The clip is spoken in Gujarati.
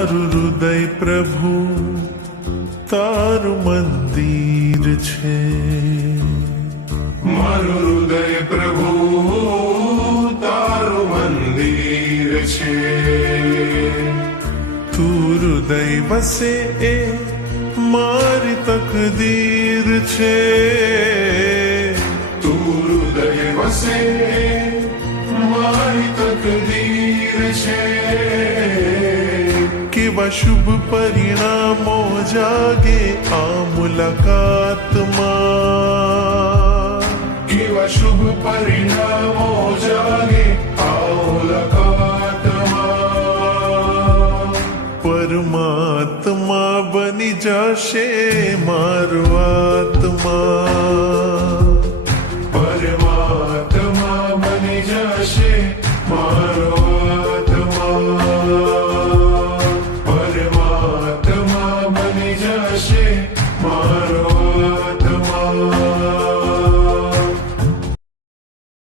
મારું હૃદય પ્રભુ તારું મંદિર છે. મારું હૃદય પ્રભુ તારું મંદિર છે. તું હૃદય વસે એ મારી તકદીર છે. તું હૃદય વસે મારી તકદીર છે. કેવા શુભ પરિણામો જાગે આ મુલાકાતમાં. કેવા શુભ પરિણામો જાગે આ મુલાકાતમાં. પરમાત્મા બની જશે મારો આત્મા.